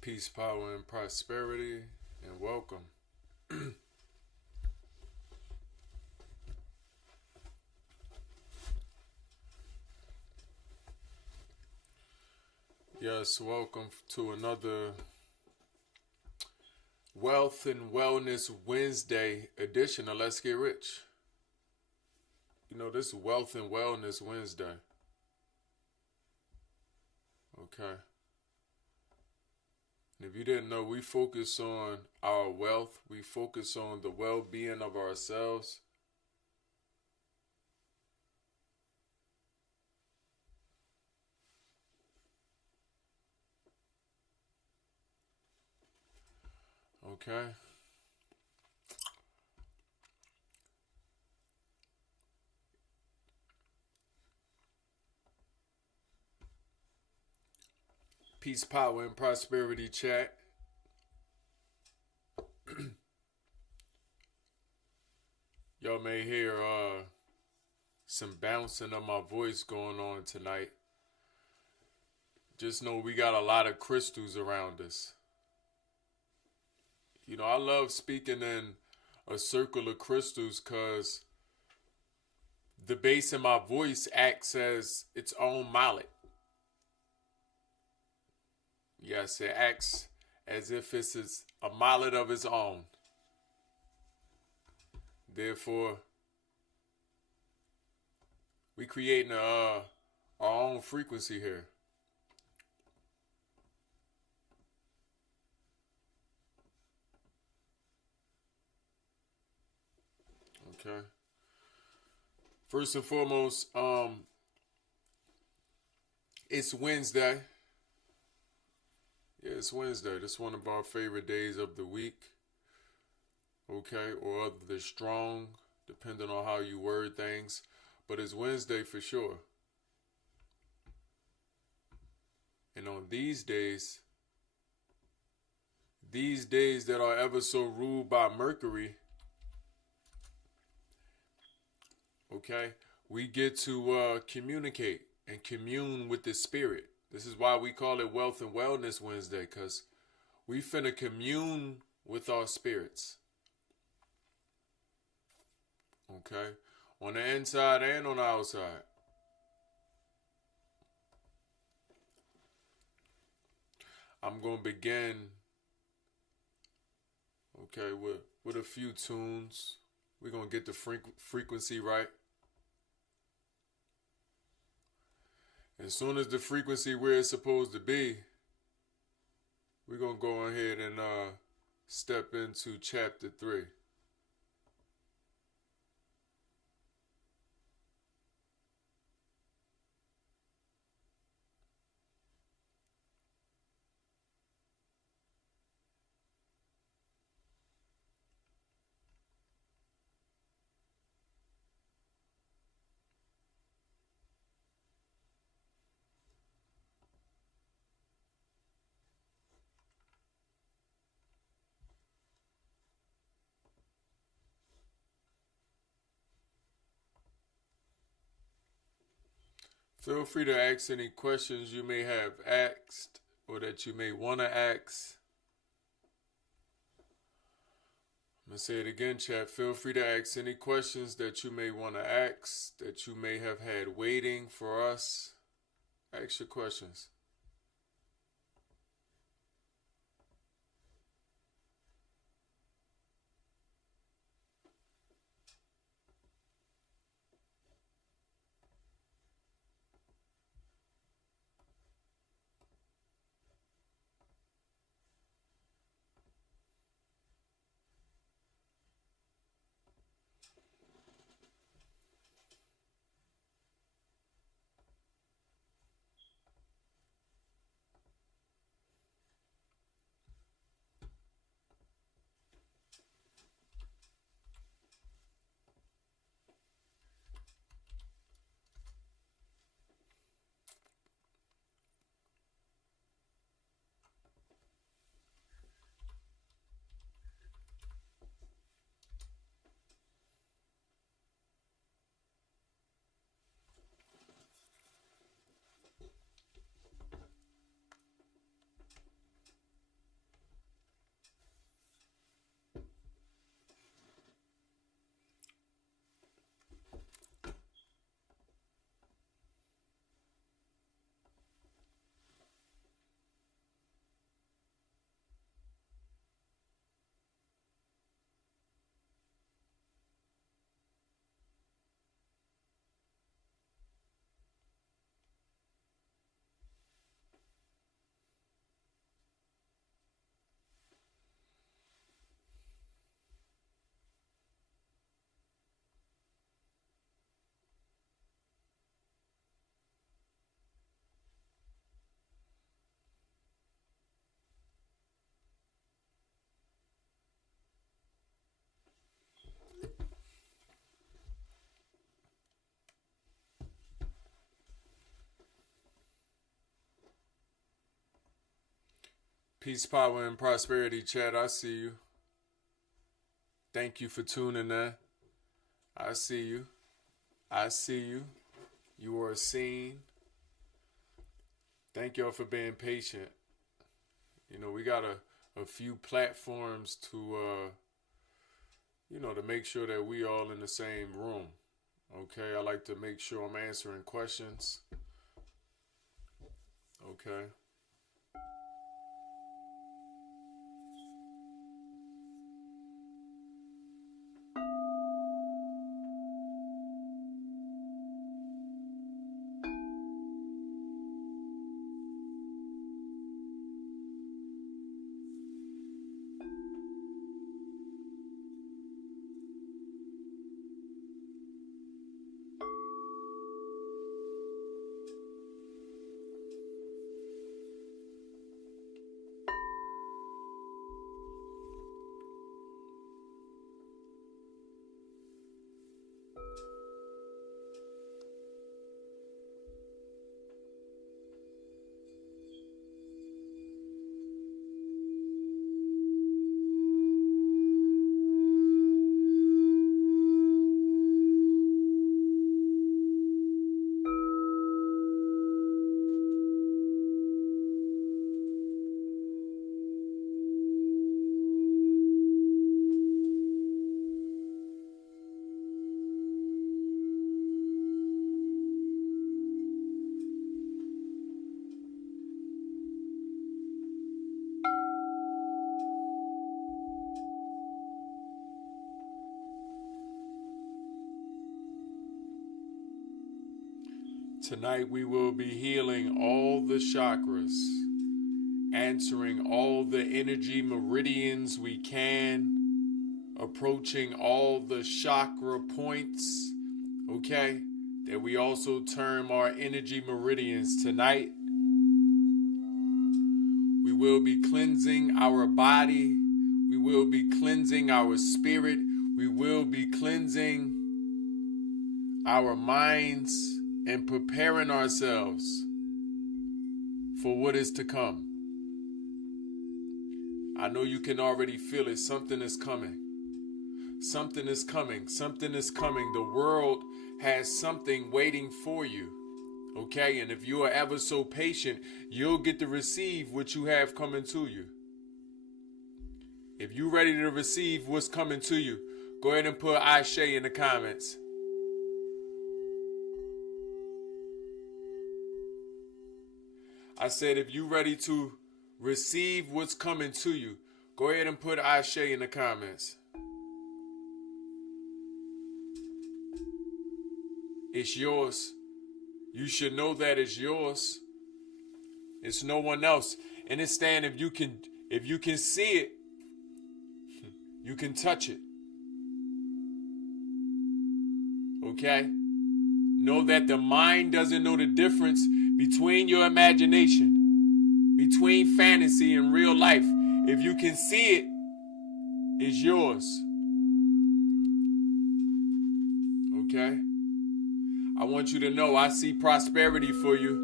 Peace, power, and prosperity, and welcome. Yes, welcome to another Wealth and Wellness Wednesday edition of Let's Get Rich. This is Wealth and Wellness Wednesday. Okay. And if you didn't know, we focus on our wealth, we focus on the well being of ourselves. Okay. Peace, power, and prosperity chat. Y'all may hear some bouncing of my voice going on tonight. Just know we got a lot of crystals around us. I love speaking in a circle of crystals because the bass in my voice acts as its own mallet. Yes, it acts as if it's a mallet of its own. Therefore, we creating our own frequency here. Okay. First and foremost, it's Wednesday. Yeah, it's Wednesday. This is one of our favorite days of the week. Okay, or of the strong, depending on how you word things. But it's Wednesday for sure. And on these days that are ever so ruled by Mercury, okay, we get to communicate and commune with the spirit. This is why we call it Wealth and Wellness Wednesday, because we finna commune with our spirits. Okay? On the inside and on the outside. I'm going to begin, okay, with a few tunes. We're going to get the frequency right. As soon as the frequency where it's supposed to be, we're going to go ahead and step into chapter 3. Feel free to ask any questions you may have asked or that you may want to ask. I'm going to say it again, chat. Feel free to ask any questions that you may want to ask, that you may have had waiting for us. Ask your questions. Peace, power, and prosperity, Chad. I see you. Thank you for tuning in. I see you. I see you. You are seen. Thank y'all for being patient. You know, we got a few platforms to, to make sure that we all in the same room. Okay, I like to make sure I'm answering questions. Okay. Tonight we will be healing all the chakras, answering all the energy meridians we can, approaching all the chakra points, okay, that we also term our energy meridians. Tonight we will be cleansing our body, we will be cleansing our spirit, we will be cleansing our minds, and preparing ourselves for what is to come. I know you can already feel it. Something is coming. Something is coming. Something is coming. The world has something waiting for you. Okay? And if you are ever so patient, you'll get to receive what you have coming to you. If you're ready to receive what's coming to you, go ahead and put Ashe in the comments. I said, if you're ready to receive what's coming to you, go ahead and put Ashe in the comments. It's yours. You should know that it's yours. It's no one else. And it's saying if you can see it, you can touch it. Okay? Know that the mind doesn't know the difference between your imagination, between fantasy and real life. If you can see it, it's yours. Okay? I want you to know I see prosperity for you.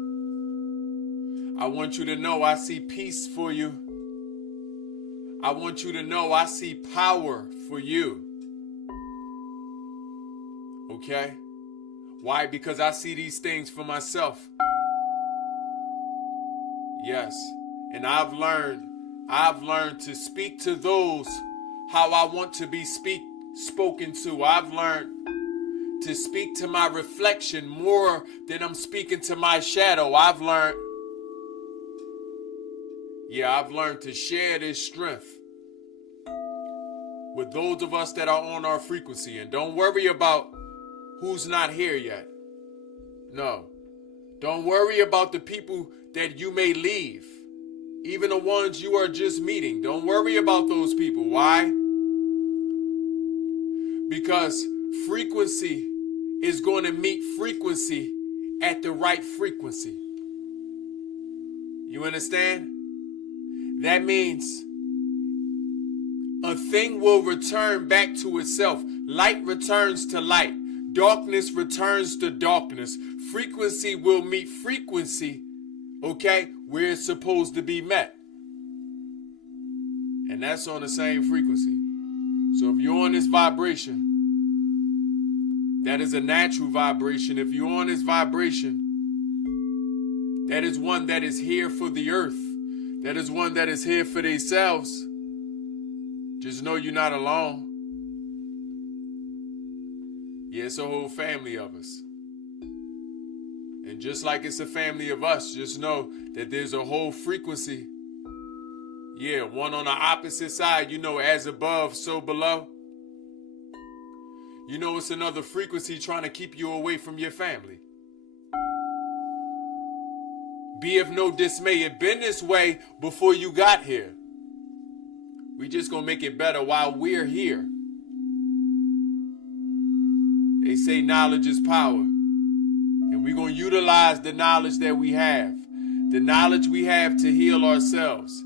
I want you to know I see peace for you. I want you to know I see power for you. Okay? Why? Because I see these things for myself. Yes. And I've learned to speak to those how I want to be spoken to. I've learned to speak to my reflection more than I'm speaking to my shadow. I've learned to share this strength with those of us that are on our frequency. And don't worry about who's not here yet. No. Don't worry about the people that you may leave. Even the ones you are just meeting. Don't worry about those people. Why? Because frequency is going to meet frequency at the right frequency. You understand? That means a thing will return back to itself. Light returns to light. Darkness returns to darkness. Frequency will meet frequency, okay, where it's supposed to be met. And that's on the same frequency. So if you're on this vibration, that is a natural vibration. If you're on this vibration, that is one that is here for the earth. That is one that is here for themselves. Just know you're not alone. Yeah, it's a whole family of us. And just like it's a family of us, just know that there's a whole frequency. Yeah, one on the opposite side, as above, so below. It's another frequency trying to keep you away from your family. Be of no dismay. It been this way before you got here. We just gonna make it better while we're here. They say knowledge is power. And we're gonna utilize the knowledge that we have. The knowledge we have to heal ourselves.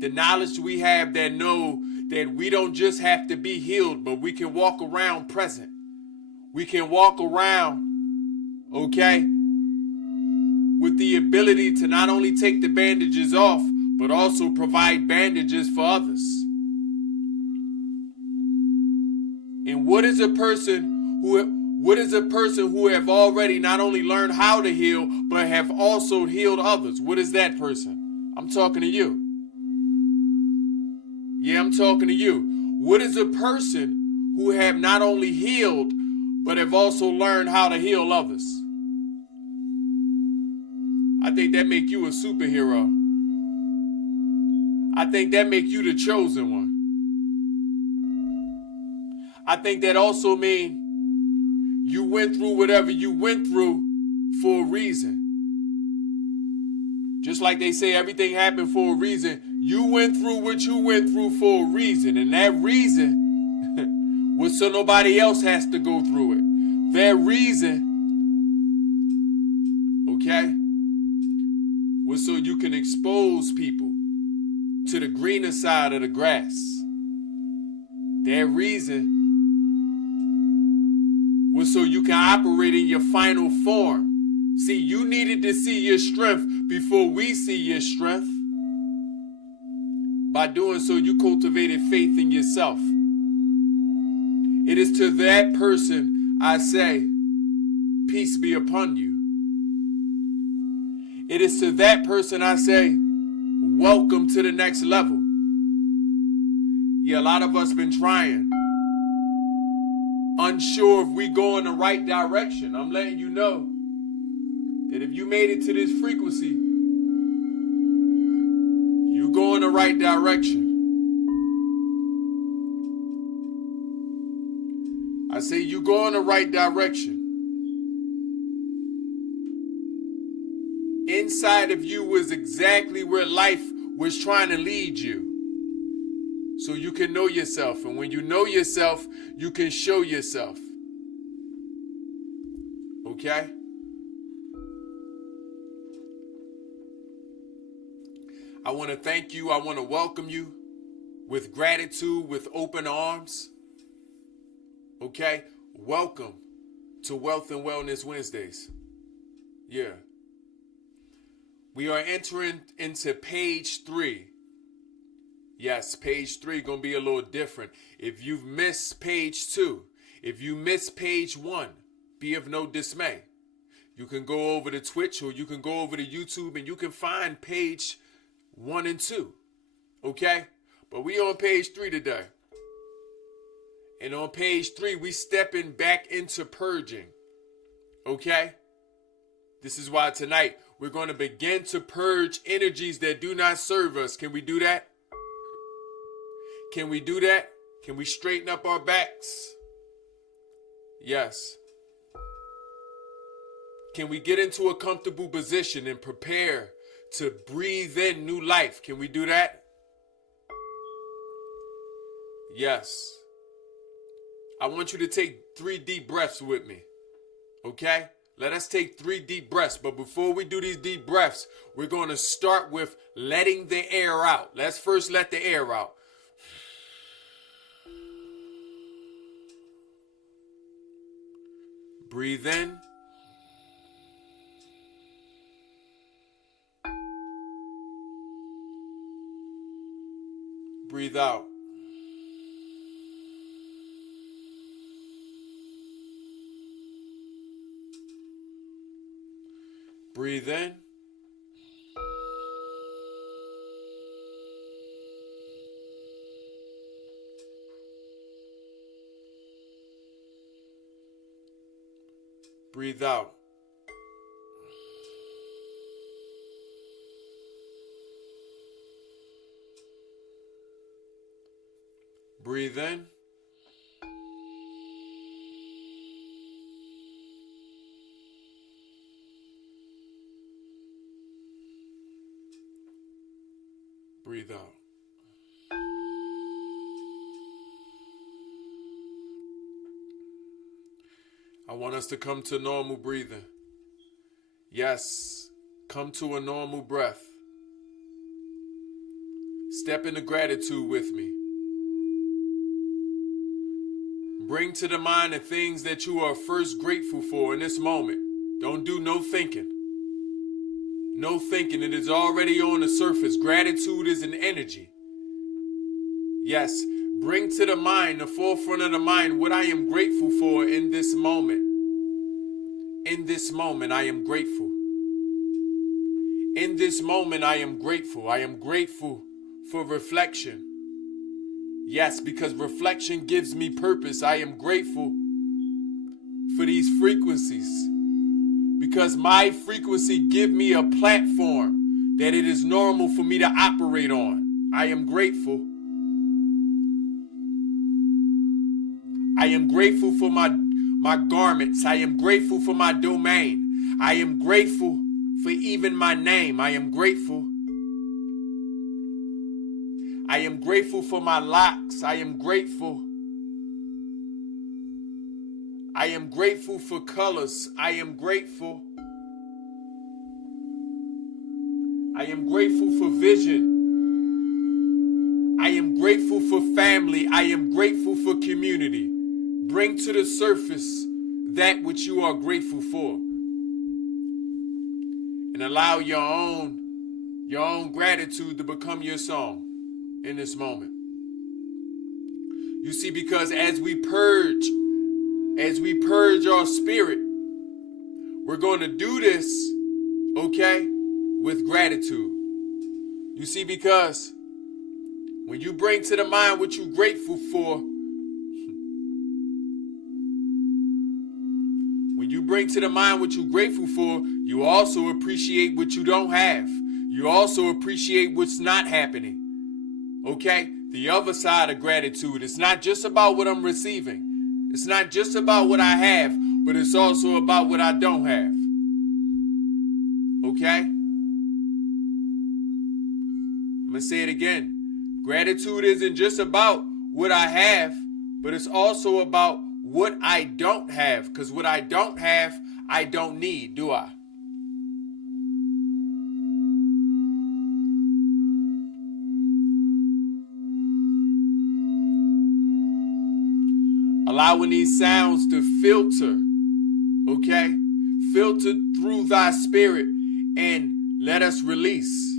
The knowledge we have that know that we don't just have to be healed, but we can walk around present. We can walk around, okay, with the ability to not only take the bandages off, but also provide bandages for others. And what is a person who have already not only learned how to heal, but have also healed others? What is that person? I'm talking to you. Yeah, I'm talking to you. What is a person who have not only healed, but have also learned how to heal others? I think that make you a superhero. I think that make you the chosen one. I think that also mean you went through whatever you went through for a reason. Just like they say everything happened for a reason, you went through what you went through for a reason. And that reason was so nobody else has to go through it. That reason, okay, was so you can expose people to the greener side of the grass. That reason was so you can operate in your final form. See, you needed to see your strength before we see your strength. By doing so, you cultivated faith in yourself. It is to that person I say, peace be upon you. It is to that person I say, welcome to the next level. Yeah, a lot of us been trying. Unsure if we go in the right direction. I'm letting you know that if you made it to this frequency, you go in the right direction. I say you go in the right direction. Inside of you was exactly where life was trying to lead you. So you can know yourself. And when you know yourself, you can show yourself. Okay? I want to thank you. I want to welcome you with gratitude, with open arms. Okay? Welcome to Wealth and Wellness Wednesdays. Yeah. We are entering into page 3. Yes, page 3 going to be a little different. If you've missed page 2, if you missed page 1, be of no dismay. You can go over to Twitch or you can go over to YouTube and you can find page 1 and 2. Okay? But we on page 3 today. And on page 3, we stepping back into purging. Okay? This is why tonight we're going to begin to purge energies that do not serve us. Can we do that? Can we do that? Can we straighten up our backs? Yes. Can we get into a comfortable position and prepare to breathe in new life? Can we do that? Yes. I want you to take 3 deep breaths with me. Okay? Let us take 3 deep breaths. But before we do these deep breaths, we're going to start with letting the air out. Let's first let the air out. Breathe in. Breathe out. Breathe in. Breathe out. Breathe in. Breathe out. I want us to come to normal breathing. Yes, come to a normal breath. Step into gratitude with me. Bring to the mind the things that you are first grateful for in this moment. Don't do no thinking. No thinking. It is already on the surface. Gratitude is an energy. Yes, bring to the mind, the forefront of the mind, what I am grateful for in this moment. In this moment, I am grateful. In this moment, I am grateful. I am grateful for reflection. Yes, because reflection gives me purpose. I am grateful for these frequencies. Because my frequency give me a platform that it is normal for me to operate on. I am grateful. I am grateful for my garments. I am grateful for my domain. I am grateful for even my name. I am grateful. I am grateful for my locks. I am grateful. I am grateful for colors. I am grateful. I am grateful for vision. I am grateful for family. I am grateful for community. Bring to the surface that which you are grateful for. And allow your own gratitude to become your song in this moment. You see, because as we purge our spirit, we're going to do this, okay, with gratitude. You see, because when you bring to the mind what you're grateful for, you also appreciate what you don't have. You also appreciate what's not happening. Okay? The other side of gratitude, it's not just about what I'm receiving. It's not just about what I have, but it's also about what I don't have. Okay? I'm going to say it again. Gratitude isn't just about what I have, but it's also about what I don't have. Because what I don't have, I don't need, do I? Allowing these sounds to filter, okay? Filter through thy spirit and let us release.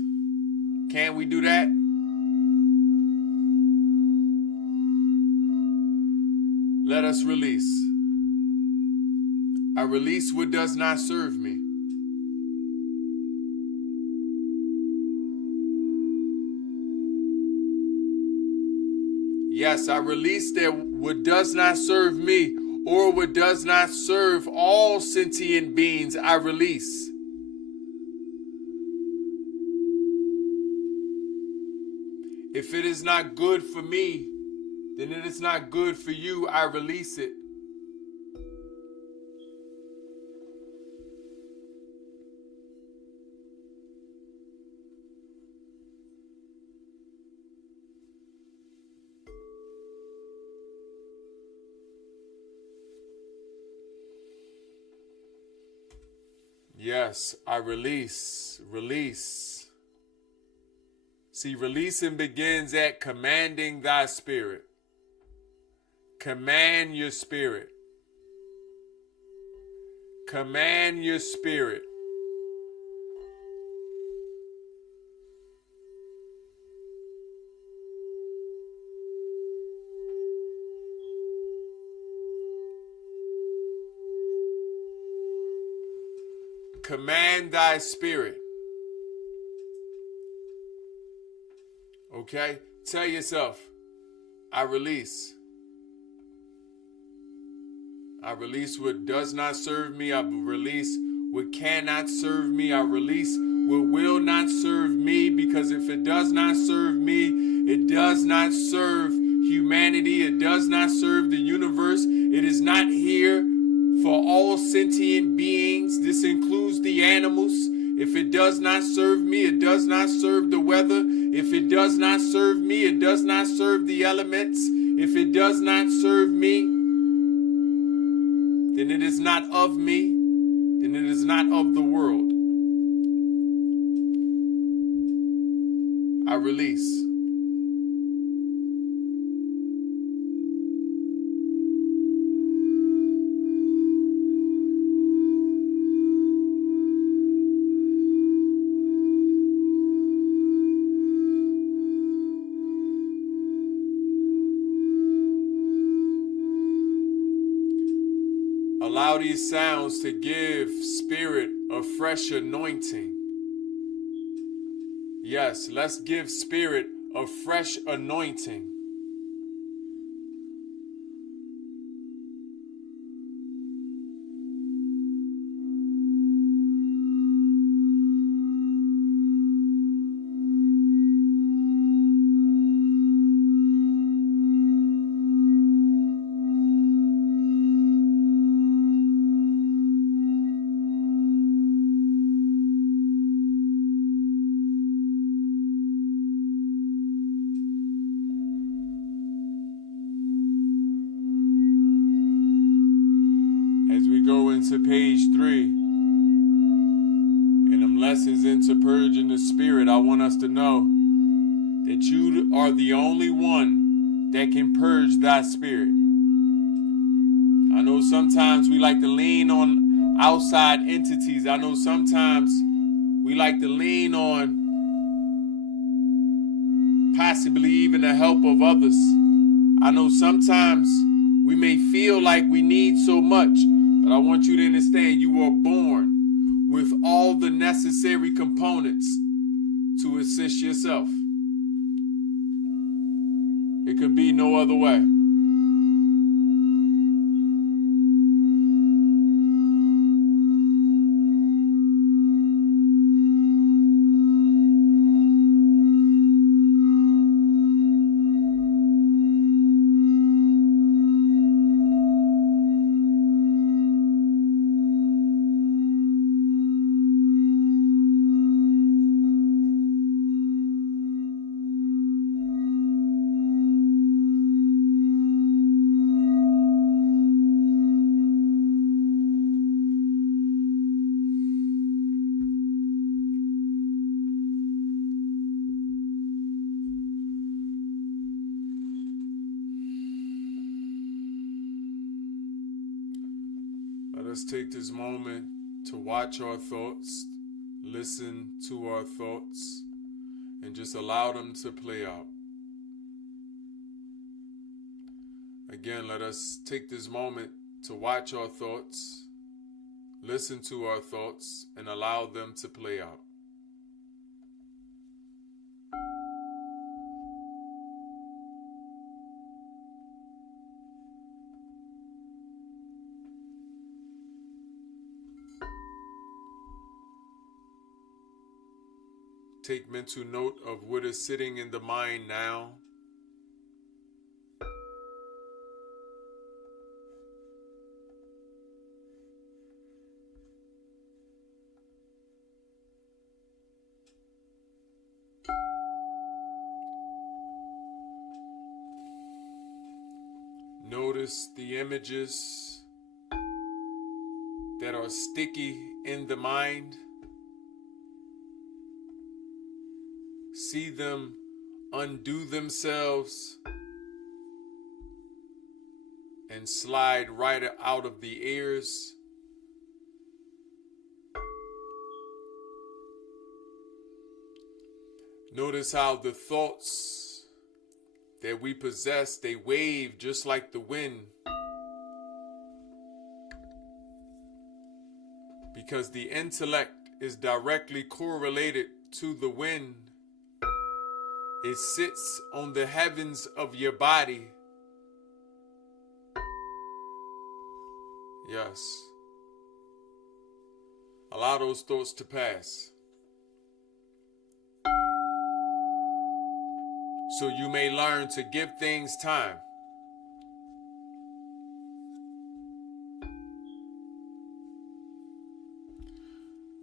Can we do that? Let us release. I release what does not serve me. Yes, I release that what does not serve me or what does not serve all sentient beings, I release. If it is not good for me, then it is not good for you, I release it. Yes, I release. See, releasing begins at commanding thy spirit. Command your spirit. Command your spirit. Command thy spirit. Okay? Tell yourself, I release. I release what does not serve me. I release what cannot serve me. I release what will not serve me, because if it does not serve me, it does not serve humanity. It does not serve the universe. It is not here for all sentient beings. This includes the animals. If it does not serve me, it does not serve the weather. If it does not serve me, it does not serve the elements. If it does not serve me, then it is not of me, then it is not of the world. I release. Allow these sounds to give spirit a fresh anointing. Yes, let's give spirit a fresh anointing. Go into page 3 and them lessons into purging the spirit. I want us to know that you are the only one that can purge thy spirit. I know sometimes we like to lean on outside entities. I know sometimes we like to lean on possibly even the help of others. I know sometimes we may feel like we need so much, but I want you to understand you are born with all the necessary components to assist yourself. It could be no other way. Let's take this moment to watch our thoughts, listen to our thoughts, and just allow them to play out. Again, let us take this moment to watch our thoughts, listen to our thoughts, and allow them to play out. Take mental note of what is sitting in the mind now. Notice the images that are sticky in the mind. See them undo themselves and slide right out of the ears. Notice how the thoughts that we possess, they wave just like the wind because the intellect is directly correlated to the wind. It sits on the heavens of your body. Yes. Allow those thoughts to pass, so you may learn to give things time.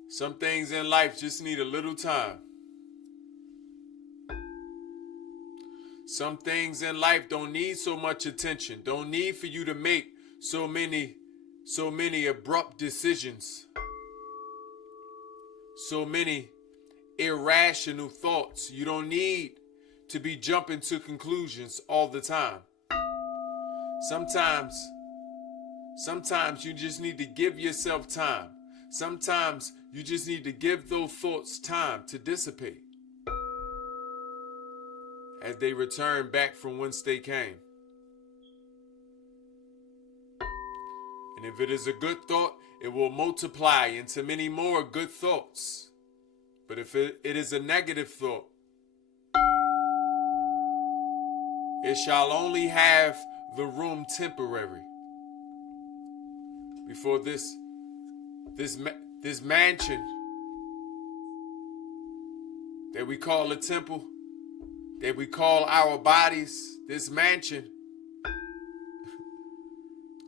Some things in life just need a little time. Some things in life don't need so much attention. Don't need for you to make so many abrupt decisions. So many irrational thoughts. You don't need to be jumping to conclusions all the time. Sometimes you just need to give yourself time. Sometimes you just need to give those thoughts time to dissipate as they return back from whence they came. And if it is a good thought, it will multiply into many more good thoughts. But if it is a negative thought, it shall only have the room temporary before this mansion that we call a temple, that we call our bodies, this mansion,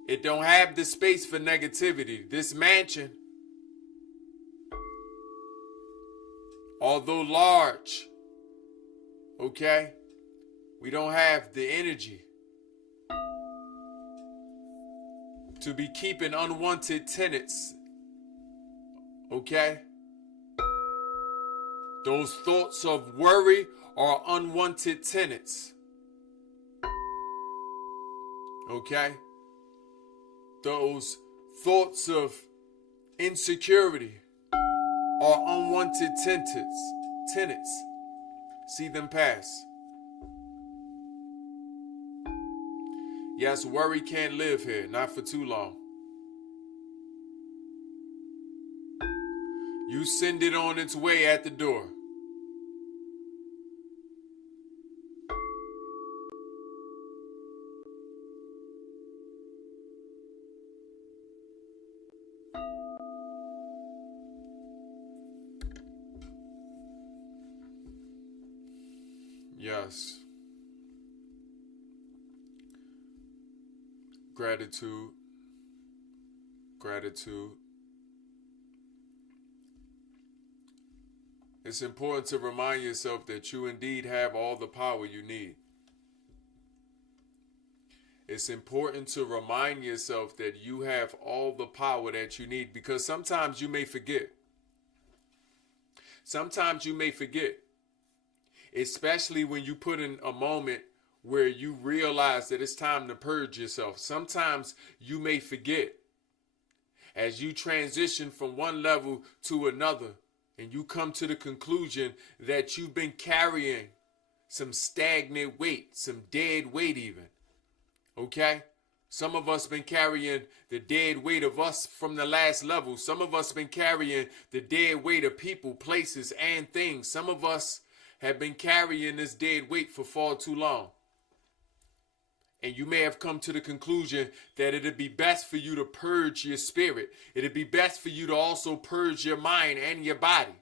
it don't have the space for negativity. This mansion, although large, okay, we don't have the energy to be keeping unwanted tenants, okay? Those thoughts of worry are unwanted tenants, okay? Those thoughts of insecurity are unwanted tenants. See them pass. Yes, worry can't live here, not for too long. You send it on its way at the door. Yes. Gratitude. It's important to remind yourself that you indeed have all the power you need. It's important to remind yourself that you have all the power that you need, because sometimes you may forget. Sometimes you may forget, especially when you put in a moment where you realize that it's time to purge yourself. Sometimes you may forget as you transition from one level to another, and you come to the conclusion that you've been carrying some stagnant weight, some dead weight even. Okay? Some of us been carrying the dead weight of us from the last level. Some of us been carrying the dead weight of people, places, and things. Some of us have been carrying this dead weight for far too long. And you may have come to the conclusion that it'd be best for you to purge your spirit. It'd be best for you to also purge your mind and your body.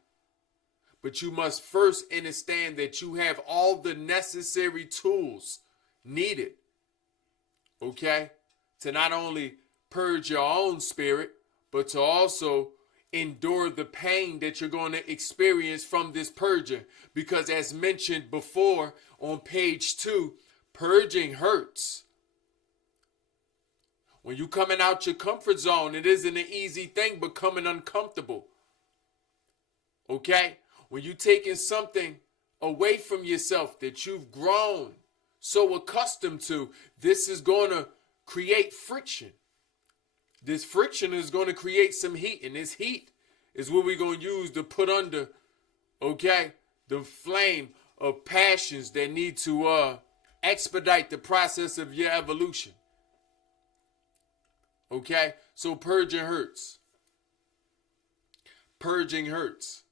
But you must first understand that you have all the necessary tools needed, okay, to not only purge your own spirit, but to also endure the pain that you're going to experience from this purging. Because as mentioned before on page 2, purging hurts. When you coming out your comfort zone, it isn't an easy thing, becoming uncomfortable. Okay? When you taking something away from yourself that you've grown so accustomed to, this is going to create friction. This friction is going to create some heat, and this heat is what we're going to use to put under, okay, the flame of passions that need to expedite the process of your evolution. Okay? So purging hurts. Purging hurts.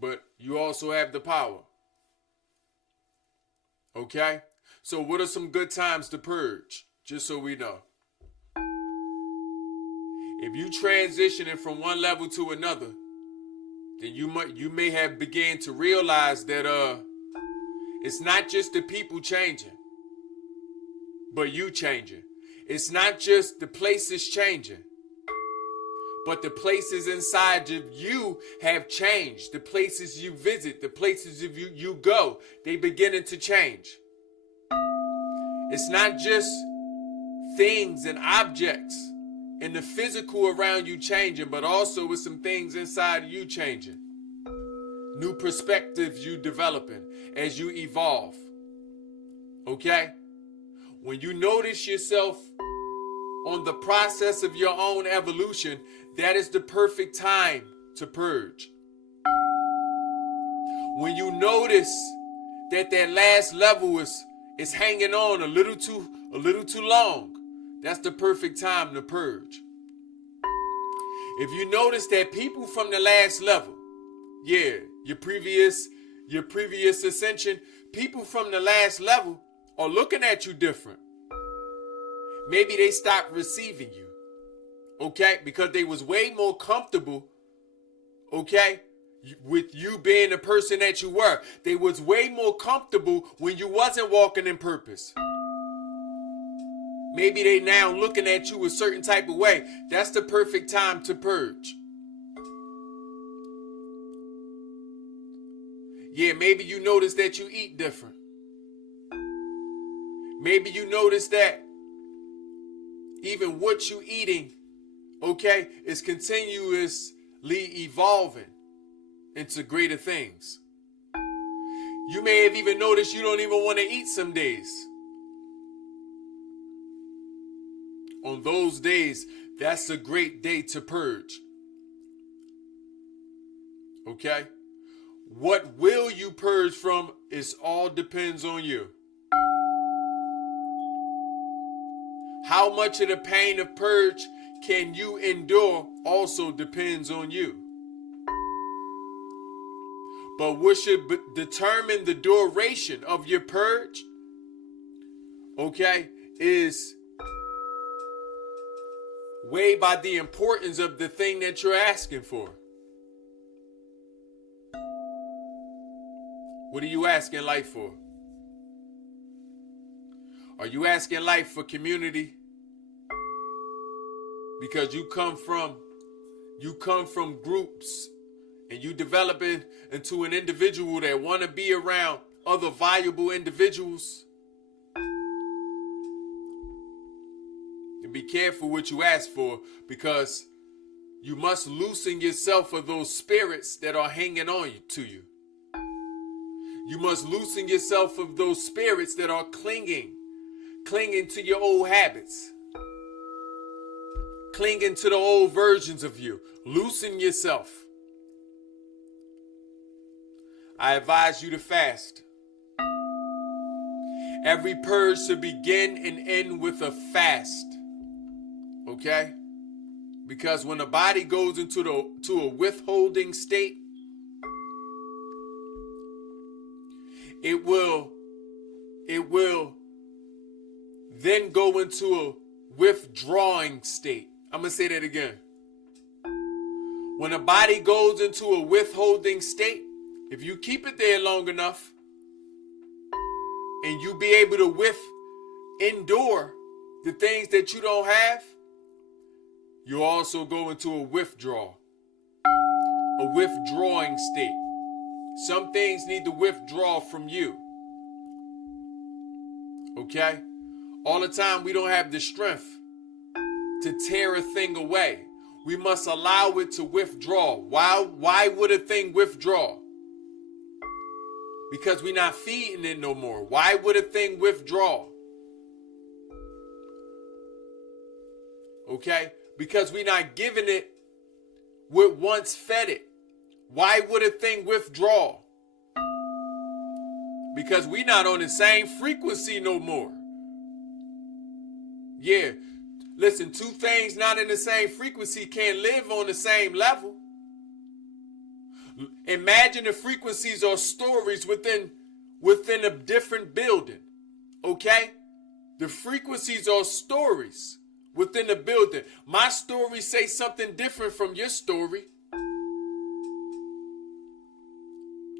But you also have the power. Okay? So what are some good times to purge? Just so we know. If you transitioning from one level to another, then you may have began to realize that it's not just the people changing, but you changing. It's not just the places changing, but the places inside of you have changed. The places you visit, the places you go, they beginning to change. It's not just things and objects and the physical around you changing, but also with some things inside you changing. New perspectives you developing as you evolve. Okay? When you notice yourself on the process of your own evolution, that is the perfect time to purge. When you notice that last level is hanging on a little too long, that's the perfect time to purge. If you notice that people from the last level, your previous ascension, people from the last level are looking at you different. Maybe they stopped receiving you, okay? Because they was way more comfortable, okay, with you being the person that you were. They was way more comfortable when you wasn't walking in purpose. Maybe they now looking at you a certain type of way. That's the perfect time to purge. Yeah, maybe you notice that you eat different. Maybe you notice that even what you eating, okay, is continuously evolving into greater things. You may have even noticed you don't even want to eat some days. On those days, that's a great day to purge. Okay? What will you purge from is all depends on you. How much of the pain of purge can you endure also depends on you. But what should determine the duration of your purge, okay, is weighed by the importance of the thing that you're asking for. What are you asking life for? Are you asking life for community? Because you come from groups and you develop it into an individual that want to be around other valuable individuals. And be careful what you ask for, because you must loosen yourself of those spirits that are hanging on to you. You must loosen yourself of those spirits that are clinging to your old habits, clinging to the old versions of you. Loosen yourself. I advise you to fast. Every purge should begin and end with a fast. Okay? Because when the body goes into a withholding state, it will then go into a withdrawing state. I'm going to say that again. When a body goes into a withholding state, if you keep it there long enough and you be able to endure the things that you don't have, you also go into a withdrawing state. Some things need to withdraw from you. Okay? All the time we don't have the strength to tear a thing away. We must allow it to withdraw. Why would a thing withdraw? Because we're not feeding it no more. Why would a thing withdraw? Okay? Because we're not giving it what once fed it. Why would a thing withdraw? Because we're not on the same frequency no more. Yeah. Listen, two things not in the same frequency can't live on the same level. Imagine the frequencies or stories within a different building. Okay? The frequencies or stories within the building. My story say something different from your story.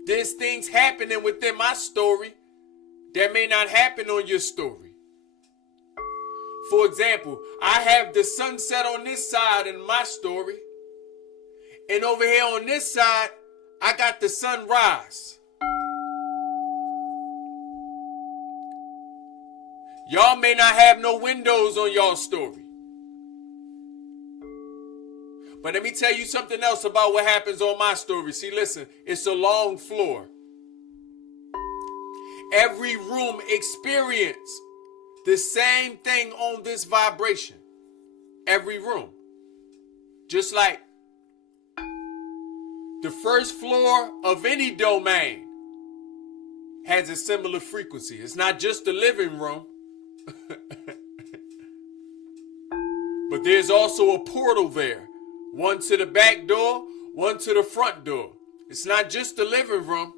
There's things happening within my story that may not happen on your story. For example, I have the sunset on this side in my story. And over here on this side, I got the sunrise. Y'all may not have no windows on y'all story. But let me tell you something else about what happens on my story. See, listen, it's a long floor. Every room experience the same thing on this vibration. Every room. Just like the first floor of any domain has a similar frequency. It's not just the living room. But there's also a portal there. One to the back door, one to the front door. It's not just the living room.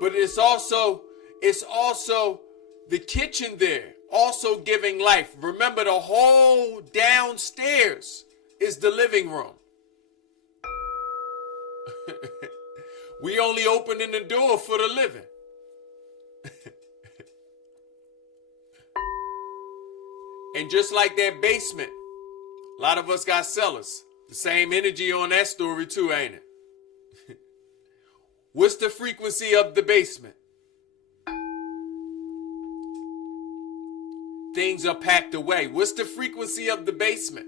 But it's also the kitchen there, also giving life. Remember, the whole downstairs is the living room. We only opening the door for the living. And just like that basement, a lot of us got cellars. The same energy on that story too, ain't it? What's the frequency of the basement? Things are packed away. What's the frequency of the basement?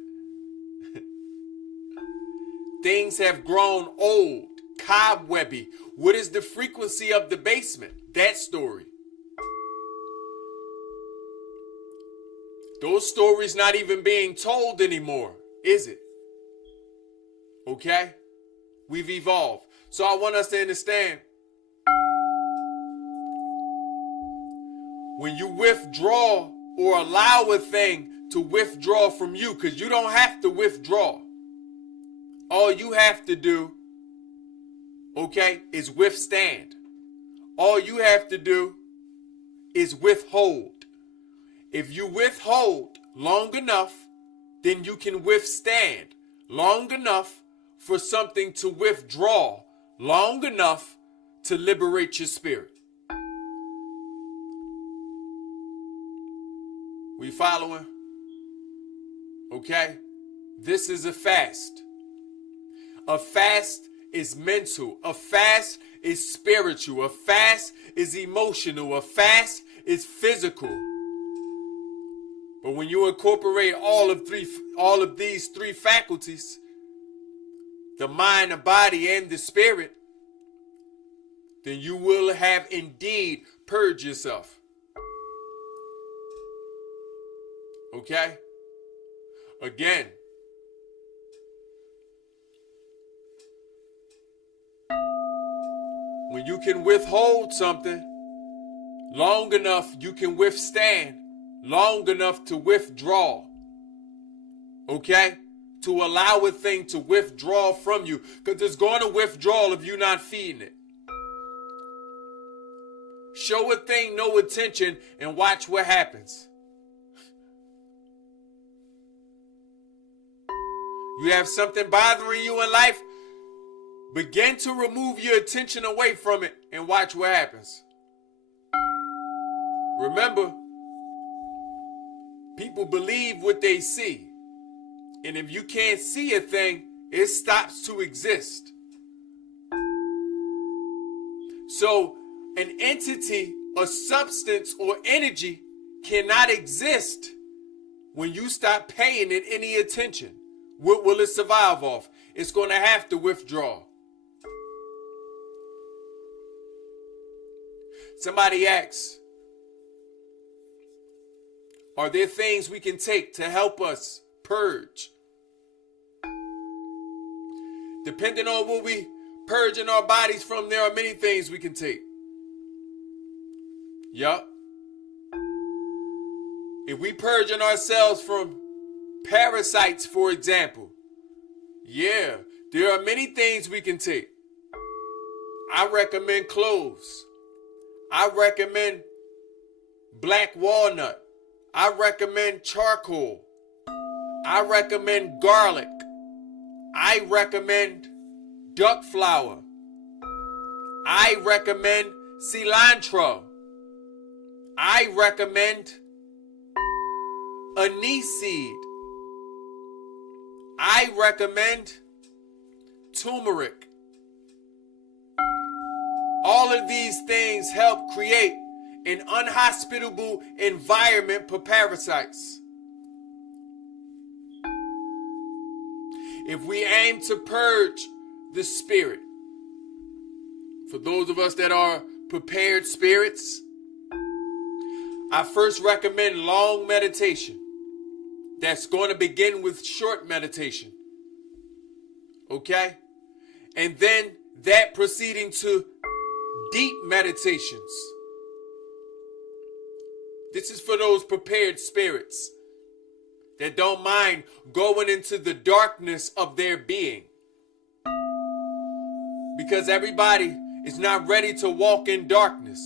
Things have grown old, cobwebby. What is the frequency of the basement? That story. Those stories not even being told anymore, is it? Okay? We've evolved. So I want us to understand, when you withdraw or allow a thing to withdraw from you, because you don't have to withdraw. All you have to do, okay, is withstand. All you have to do is withhold. If you withhold long enough, then you can withstand long enough for something to withdraw long enough to liberate your spirit. We following? Okay? This is a fast. A fast is mental. A fast is spiritual. A fast is emotional. A fast is physical. But when you incorporate all of these three faculties, the mind, the body, and the spirit, then you will have indeed purged yourself. Okay? Again, when you can withhold something long enough, you can withstand long enough to withdraw. Okay? To allow a thing to withdraw from you, because it's going to withdraw if you're not feeding it. Show a thing no attention and watch what happens. You have something bothering you in life, begin to remove your attention away from it and watch what happens. Remember, people believe what they see. And if you can't see a thing, it stops to exist. So an entity, a substance, or energy cannot exist when you stop paying it any attention. What will it survive off? It's going to have to withdraw. Somebody asks, are there things we can take to help us purge? Depending on what we purge in our bodies from, there are many things we can take. Yup. If we purging ourselves from parasites, for example, yeah, There are many things we can take. I recommend cloves. I recommend black walnut. I recommend charcoal. I recommend garlic. I recommend duck flour. I recommend cilantro. I recommend anise seed. I recommend turmeric. All of these things help create an unhospitable environment for parasites. If we aim to purge the spirit, for those of us that are prepared spirits, I first recommend long meditation. That's going to begin with short meditation. Okay? And then that proceeding to deep meditations. This is for those prepared spirits that don't mind going into the darkness of their being. Because everybody is not ready to walk in darkness.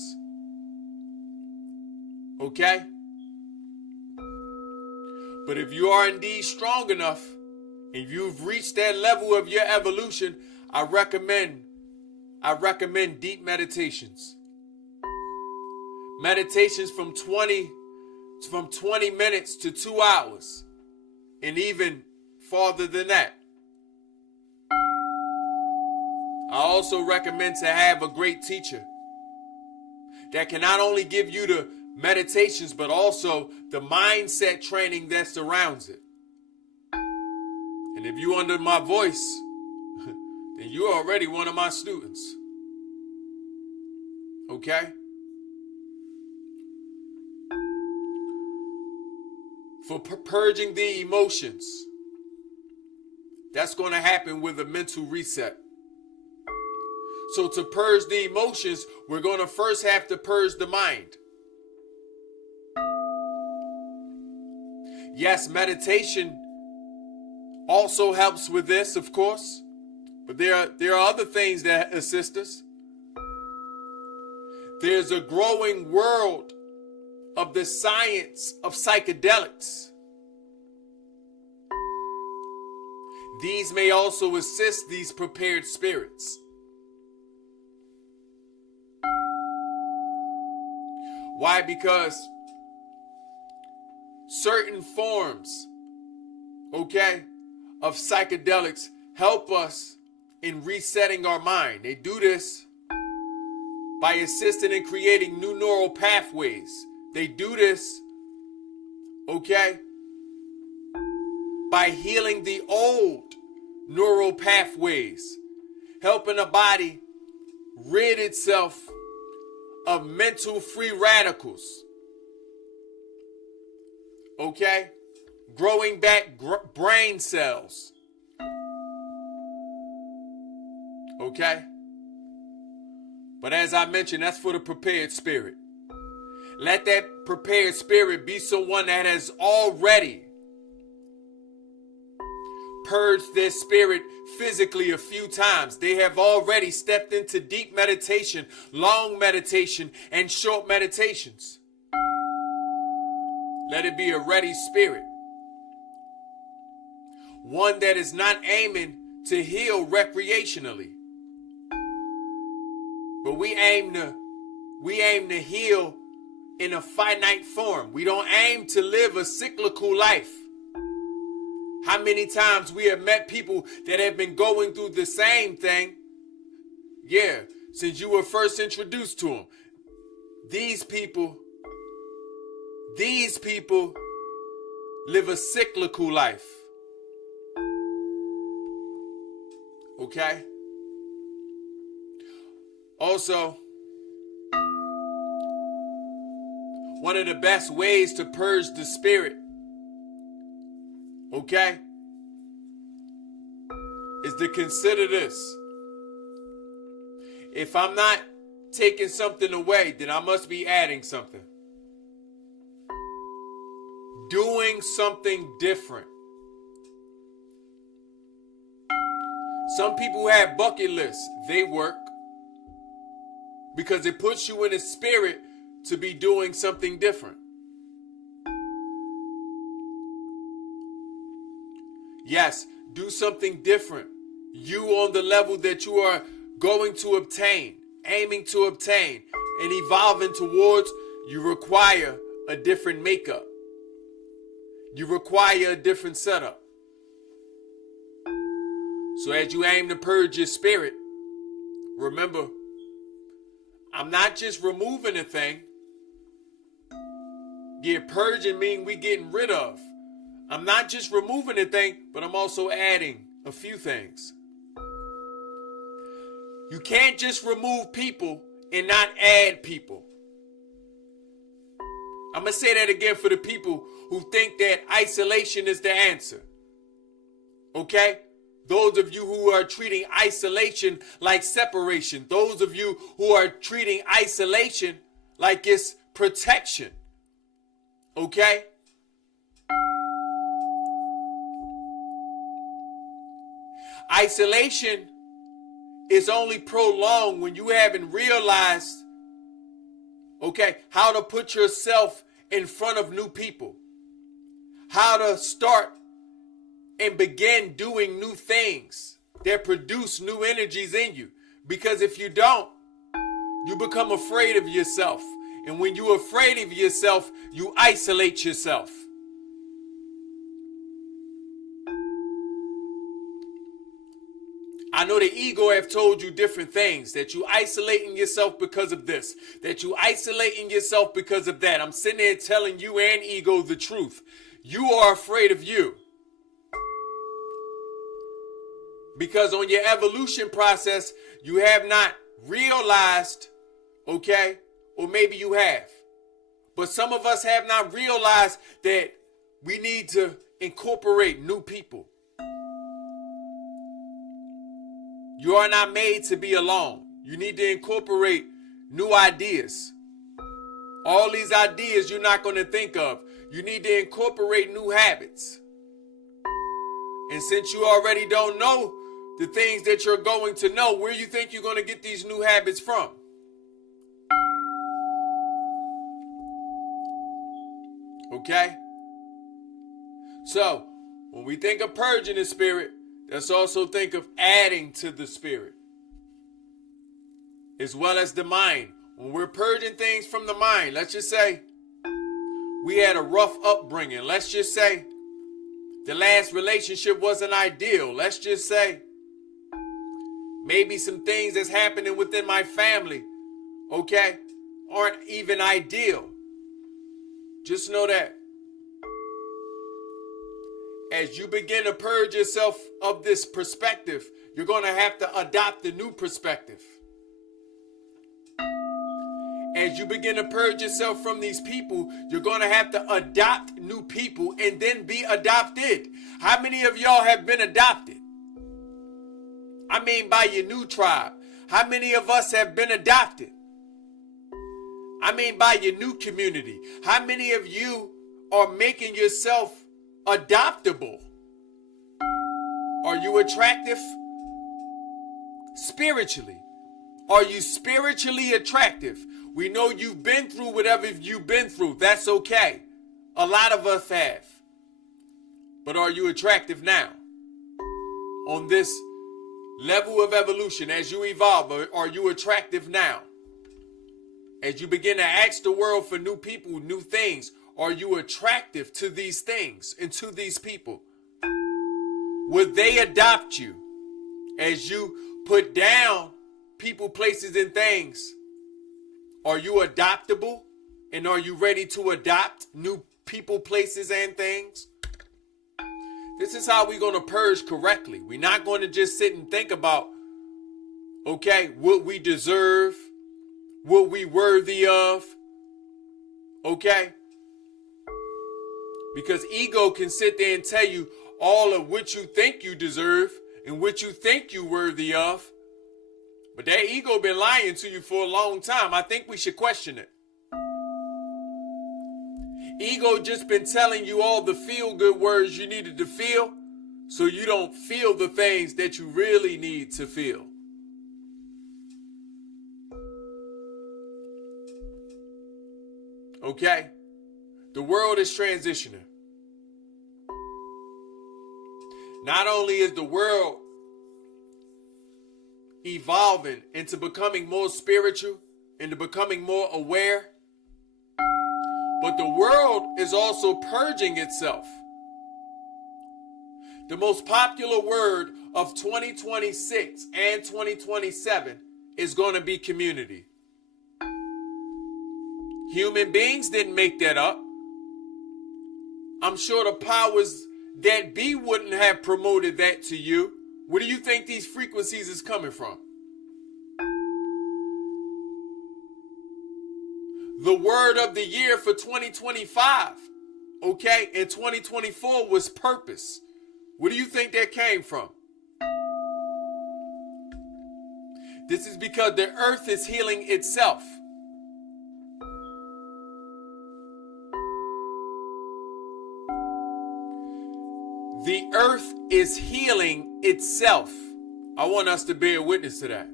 Okay? But if you are indeed strong enough and you've reached that level of your evolution, I recommend deep meditations. Meditations from 20 minutes to 2 hours, and even farther than that. I also recommend to have a great teacher that can not only give you the meditations, but also the mindset training that surrounds it. And if you're under my voice, then you're already one of my students. Okay? For purging the emotions, that's going to happen with a mental reset. So to purge the emotions, we're going to first have to purge the mind. Yes, meditation also helps with this, of course. But there are other things that assist us. There's a growing world of the science of psychedelics. These may also assist these prepared spirits. Why? Because certain forms, okay, of psychedelics help us in resetting our mind. They do this by assisting in creating new neural pathways. They do this, okay, by healing the old neural pathways, helping the body rid itself of mental free radicals. Okay? Growing back brain cells. Okay? But as I mentioned, that's for the prepared spirit. Let that prepared spirit be someone that has already purged their spirit physically a few times. They have already stepped into deep meditation, long meditation, and short meditations. Let it be a ready spirit. One that is not aiming to heal recreationally. But we aim to heal in a finite form. We don't aim to live a cyclical life. How many times we have met people that have been going through the same thing? Yeah, since you were first introduced to them. These people live a cyclical life. Okay? Also, one of the best ways to purge the spirit, okay, is to consider this. If I'm not taking something away, then I must be adding something. Doing something different. Some people have bucket lists. They work because it puts you in a spirit to be doing something different. Yes, do something different. You on the level that you are going to obtain, aiming to obtain, and evolving towards, you require a different makeup. You require a different setup. So as you aim to purge your spirit, remember, I'm not just removing a thing. Yeah, purging means we getting rid of. I'm not just removing a thing, but I'm also adding a few things. You can't just remove people and not add people. I'm going to say that again for the people who think that isolation is the answer. Okay? Those of you who are treating isolation like separation. Those of you who are treating isolation like it's protection. Okay? Isolation is only prolonged when you haven't realized, okay, how to put yourself in front of new people. How to start and begin doing new things that produce new energies in you. Because if you don't, you become afraid of yourself. And when you're afraid of yourself, you isolate yourself. I know the ego have told you different things, that you isolating yourself because of this, that you isolating yourself because of that. I'm sitting there telling you and ego the truth. You are afraid of you. Because on your evolution process, you have not realized, okay, or maybe you have, but some of us have not realized that we need to incorporate new people. You are not made to be alone. You need to incorporate new ideas. All these ideas you're not going to think of. You need to incorporate new habits. And since you already don't know the things that you're going to know, where you think you're going to get these new habits from? Okay? So, when we think of purging the spirit, let's also think of adding to the spirit, as well as the mind. When we're purging things from the mind, let's just say we had a rough upbringing. Let's just say the last relationship wasn't ideal. Let's just say maybe some things that's happening within my family, okay, aren't even ideal. Just know that as you begin to purge yourself of this perspective, you're going to have to adopt a new perspective. As you begin to purge yourself from these people, you're going to have to adopt new people and then be adopted. How many of y'all have been adopted? I mean by your new tribe. How many of us have been adopted? I mean by your new community. How many of you are making yourself adoptable? Are you attractive spiritually? Are you spiritually attractive? We know you've been through whatever you've been through. That's okay. A lot of us have. But are you attractive now? On this level of evolution, as you evolve, are you attractive now? As you begin to ask the world for new people, new things, are you attractive to these things and to these people? Would they adopt you as you put down people, places, and things? Are you adoptable? And are you ready to adopt new people, places, and things? This is how we're going to purge correctly. We're not going to just sit and think about, okay, what we deserve, what we worthy of, okay? Because ego can sit there and tell you all of what you think you deserve and what you think you worthy of. But that ego been lying to you for a long time. I think we should question it. Ego just been telling you all the feel-good words you needed to feel so you don't feel the things that you really need to feel. Okay? The world is transitioning. Not only is the world evolving into becoming more spiritual, into becoming more aware, but the world is also purging itself. The most popular word of 2026 and 2027 is going to be community. Human beings didn't make that up. I'm sure the powers that be wouldn't have promoted that to you. Where do you think these frequencies is coming from? The word of the year for 2025, okay, and 2024 was purpose. Where do you think that came from? This is because the earth is healing itself. The earth is healing itself. I want us to bear witness to that.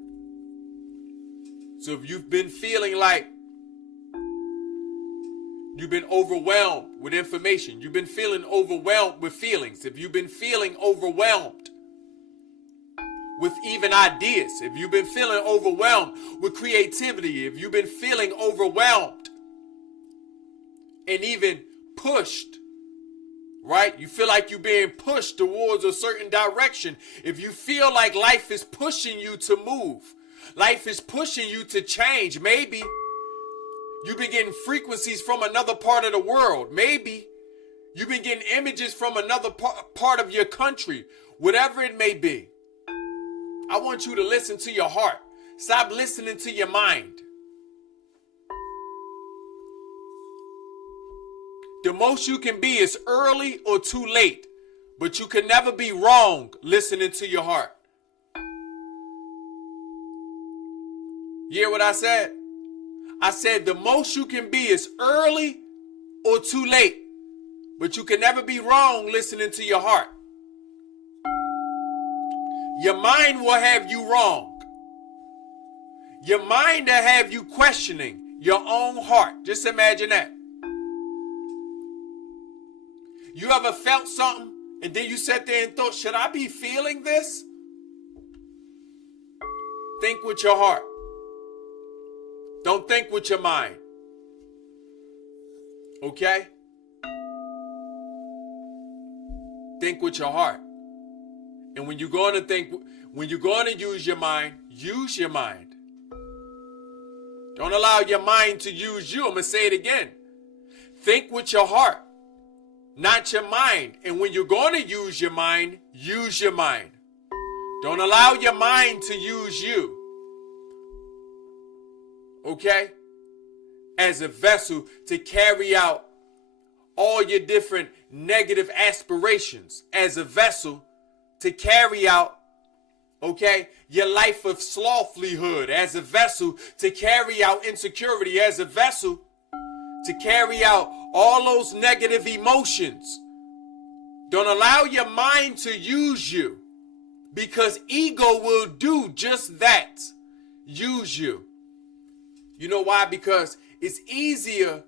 So if you've been feeling like you've been overwhelmed with information, you've been feeling overwhelmed with feelings, if you've been feeling overwhelmed with even ideas, if you've been feeling overwhelmed with creativity, if you've been feeling overwhelmed and even pushed, right? You feel like you're being pushed towards a certain direction. If you feel like life is pushing you to move, life is pushing you to change, maybe you've been getting frequencies from another part of the world. Maybe you've been getting images from another part of your country, whatever it may be. I want you to listen to your heart. Stop listening to your mind. The most you can be is early or too late, but you can never be wrong listening to your heart. You hear what I said? I said the most you can be is early or too late, but you can never be wrong listening to your heart. Your mind will have you wrong. Your mind will have you questioning your own heart. Just imagine that. You ever felt something and then you sat there and thought, should I be feeling this? Think with your heart. Don't think with your mind. Okay? Think with your heart. And when you're going to use your mind, use your mind. Don't allow your mind to use you. I'm going to say it again. Think with your heart, not your mind. And when you're going to use your mind, use your mind. Don't allow your mind to use you. Okay? As a vessel to carry out all your different negative aspirations. As a vessel to carry out, okay, your life of slothlyhood. As a vessel to carry out insecurity. As a vessel to carry out all those negative emotions. Don't allow your mind to use you, because ego will do just that. Use you. You know why? Because it's easier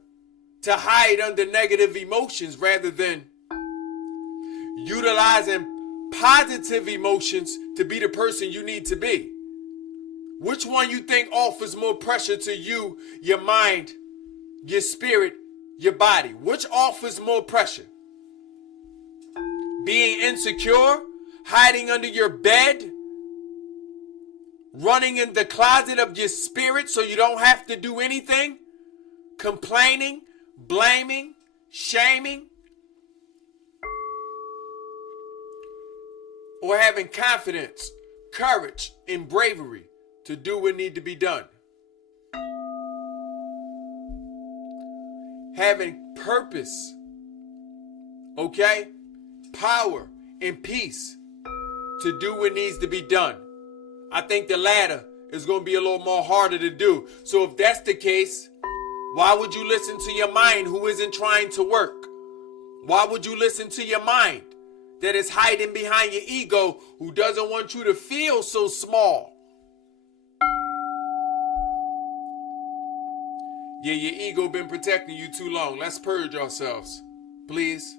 to hide under negative emotions rather than utilizing positive emotions to be the person you need to be. Which one you think offers more pressure to you, your mind, your spirit, your body? Which offers more pressure? Being insecure, hiding under your bed, running in the closet of your spirit so you don't have to do anything, complaining, blaming, shaming, or having confidence, courage, and bravery to do what needs to be done. Having purpose, okay, power and peace to do what needs to be done. I think the latter is going to be a little more harder to do. So if that's the case, why would you listen to your mind who isn't trying to work? Why would you listen to your mind that is hiding behind your ego, who doesn't want you to feel so small. Yeah, your ego been protecting you too long. Let's purge ourselves, please.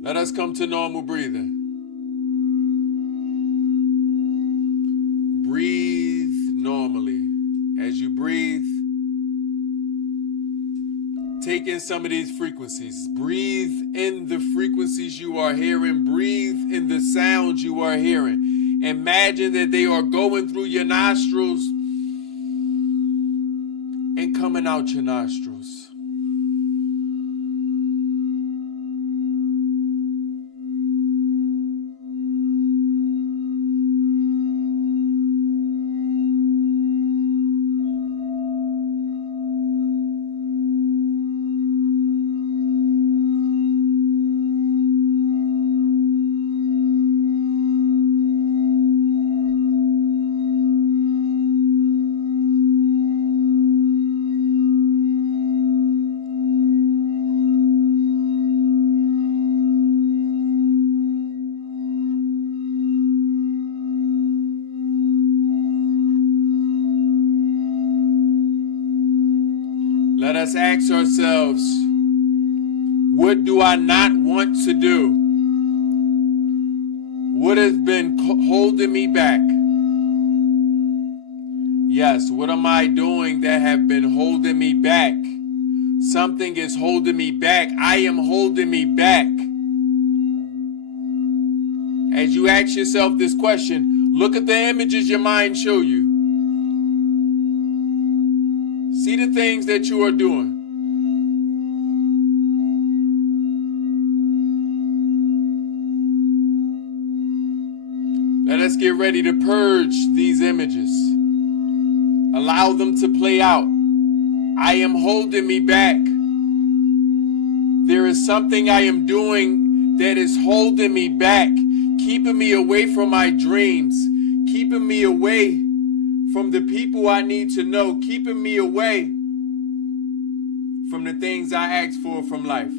Let us come to normal breathing. Breathe normally. As you breathe, take in some of these frequencies. Breathe in the frequencies you are hearing. Breathe in the sounds you are hearing. Imagine that they are going through your nostrils and coming out your nostrils. Let us ask ourselves, what do I not want to do? What has been holding me back? Yes, what am I doing that have been holding me back? Something is holding me back. I am holding me back. As you ask yourself this question, look at the images your mind show you. See the things that you are doing. Let us get ready to purge these images. Allow them to play out. I am holding me back. There is something I am doing that is holding me back, keeping me away from my dreams, keeping me away from the people I need to know, keeping me away from the things I ask for from life.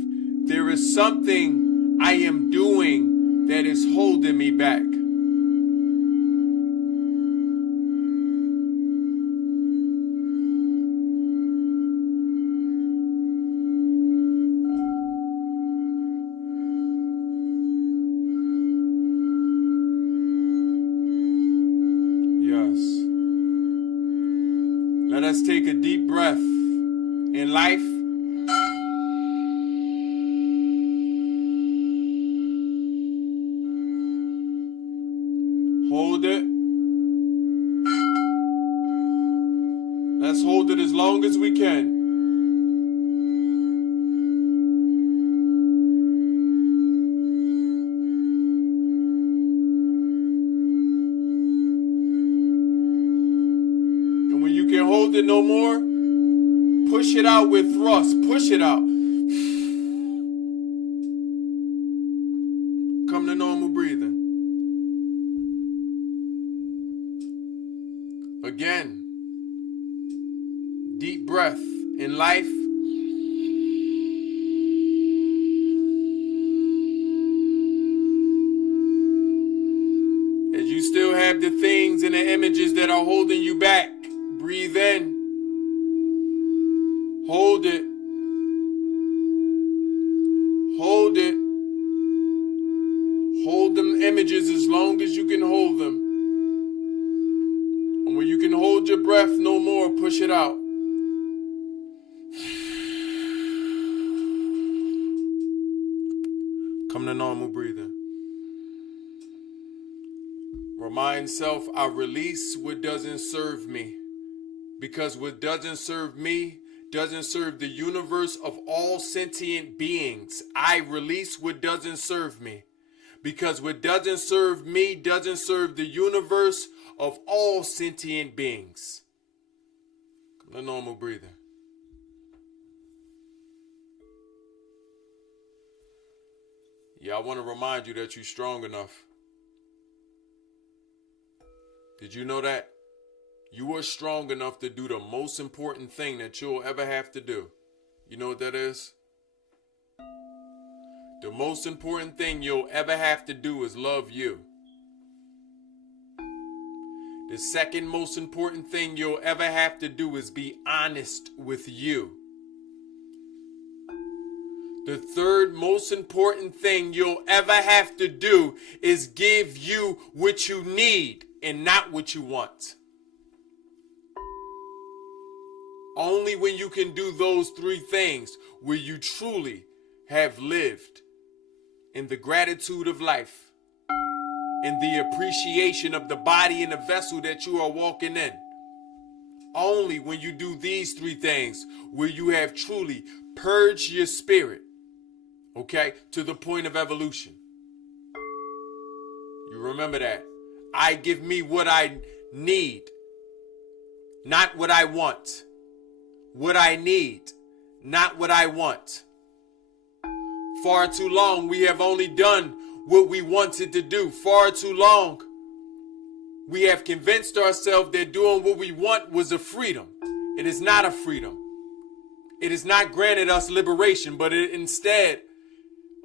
There is something I am doing that is holding me back. Let us take a deep breath in life. Hold it. Let's hold it as long as we can. Hold it no more. Push it out with thrust. Push it out. Come to normal breathing. Again. Deep breath in life. As you still have the things and the images that are holding you back. Breathe in. Hold it. Hold it. Hold them images as long as you can hold them. And when you can hold your breath no more, push it out. Come to normal breathing. Remind self, I release what doesn't serve me. Because what doesn't serve me doesn't serve the universe of all sentient beings. I release what doesn't serve me. Because what doesn't serve me doesn't serve the universe of all sentient beings. Come to normal breathing. Yeah, I want to remind you that you're strong enough. Did you know that? You are strong enough to do the most important thing that you'll ever have to do. You know what that is? The most important thing you'll ever have to do is love you. The second most important thing you'll ever have to do is be honest with you. The third most important thing you'll ever have to do is give you what you need and not what you want. Only when you can do those three things will you truly have lived in the gratitude of life, in the appreciation of the body and the vessel that you are walking in. Only when you do these three things will you have truly purged your spirit, okay, to the point of evolution. You remember that. I give me what I need, not what I want. What I need, not what I want. Far too long we have only done what we wanted to do. Far too long we have convinced ourselves that doing what we want was a freedom. It is not a freedom. It has not granted us liberation, but it instead,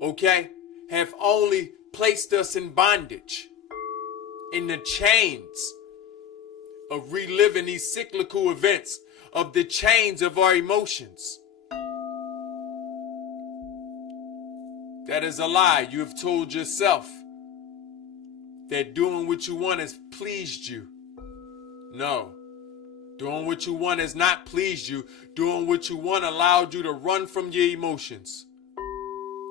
okay, have only placed us in bondage, in the chains of reliving these cyclical events, of the chains of our emotions. That is a lie. You have told yourself that doing what you want has pleased you. No. Doing what you want has not pleased you. Doing what you want allowed you to run from your emotions.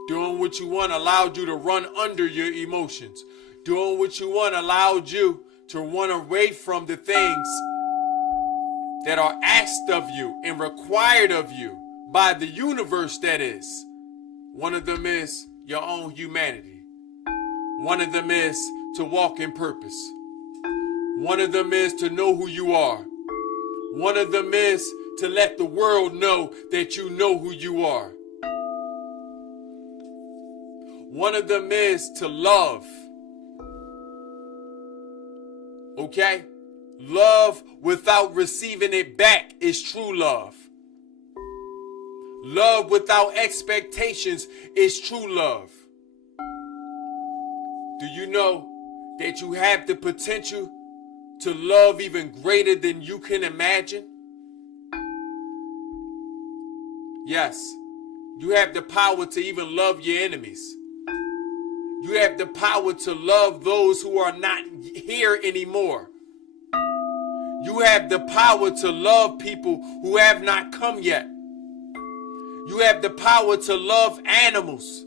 Doing what you want allowed you to run under your emotions. Doing what you want allowed you to run away from the things that are asked of you and required of you by the universe, that is. One of them is your own humanity. One of them is to walk in purpose. One of them is to know who you are. One of them is to let the world know that you know who you are. One of them is to love. Okay? Love without receiving it back is true love. Love without expectations is true love. Do you know that you have the potential to love even greater than you can imagine? Yes, you have the power to even love your enemies. You have the power to love those who are not here anymore. You have the power to love people who have not come yet. You have the power to love animals.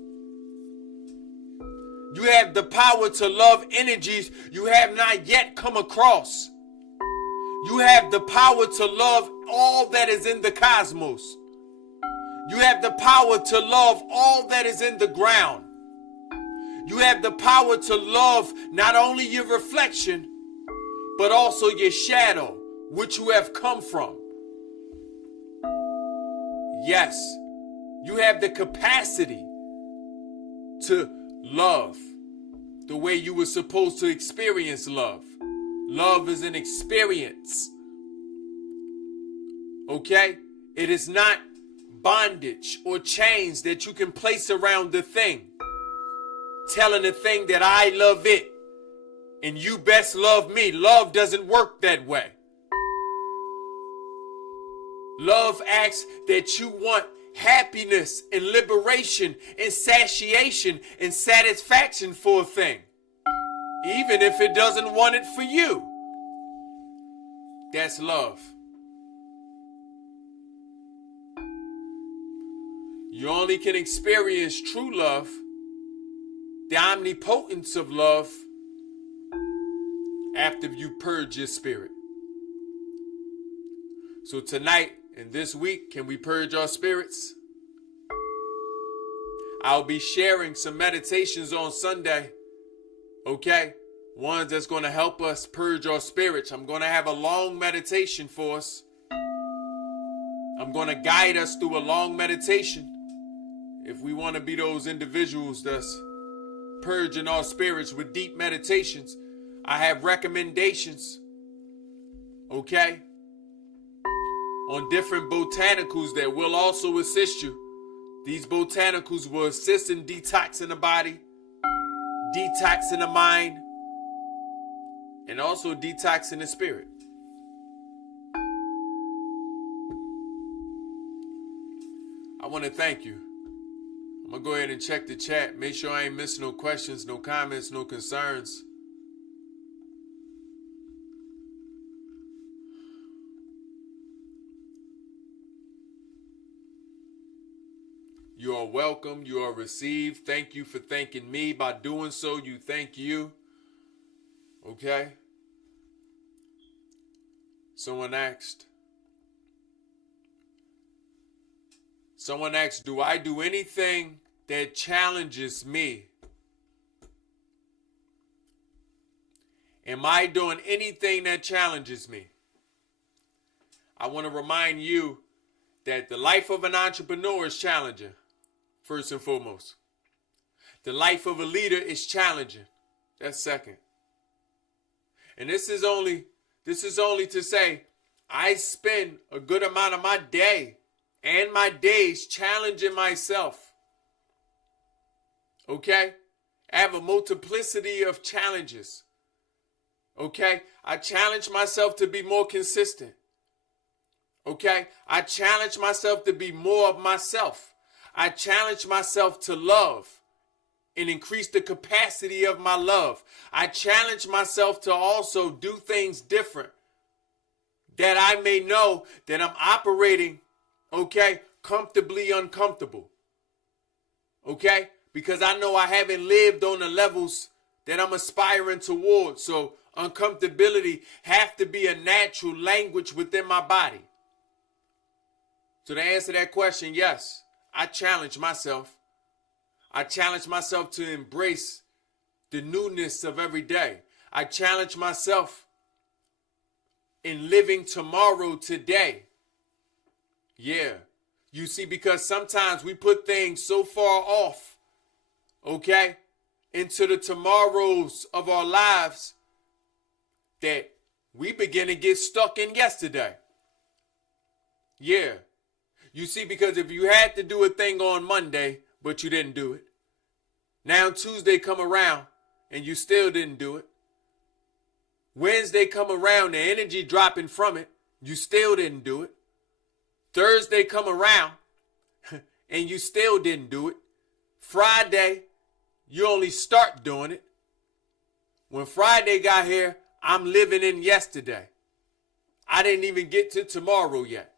You have the power to love energies you have not yet come across. You have the power to love all that is in the cosmos. You have the power to love all that is in the ground. You have the power to love not only your reflection, but also your shadow, which you have come from. Yes, you have the capacity to love the way you were supposed to experience love. Love is an experience. Okay? It is not bondage or chains that you can place around the thing, telling the thing that I love it and you best love me. Love doesn't work that way. Love asks that you want happiness and liberation and satiation and satisfaction for a thing, even if it doesn't want it for you. That's love. You only can experience true love, the omnipotence of love, after you purge your spirit. So tonight and this week, can we purge our spirits? I'll be sharing some meditations on Sunday, okay? Ones that's going to help us purge our spirits. I'm going to have a long meditation for us. I'm going to guide us through a long meditation if we want to be those individuals that's purging our spirits with deep meditations. I have recommendations Okay? On different botanicals that will also assist you. These botanicals will assist in detoxing the body, detoxing the mind, and also detoxing the spirit. I want to thank you. I'm going to go ahead and check the chat. Make sure I ain't missing no questions, no comments, no concerns. You are welcome. You are received. Thank you for thanking me. By doing so, you thank you. Okay? Someone asked, do I do anything that challenges me? Am I doing anything that challenges me? I want to remind you that the life of an entrepreneur is challenging, first and foremost. The life of a leader is challenging. That's second. And this is only to say I spend a good amount of my day and my days challenging myself. Okay? I have a multiplicity of challenges. Okay? I challenge myself to be more consistent. Okay? I challenge myself to be more of myself. I challenge myself to love and increase the capacity of my love. I challenge myself to also do things different, that I may know that I'm operating, okay, comfortably uncomfortable. Okay? Because I know I haven't lived on the levels that I'm aspiring towards. So uncomfortability have to be a natural language within my body. So to answer that question, yes, I challenge myself. I challenge myself to embrace the newness of every day. I challenge myself in living tomorrow today. Yeah. You see, because sometimes we put things so far off, okay, into the tomorrows of our lives that we begin to get stuck in yesterday. Yeah. You see, because if you had to do a thing on Monday, but you didn't do it, now Tuesday come around and you still didn't do it. Wednesday come around, the energy dropping from it, you still didn't do it. Thursday come around and you still didn't do it. Friday, you only start doing it. When Friday got here, I'm living in yesterday. I didn't even get to tomorrow yet.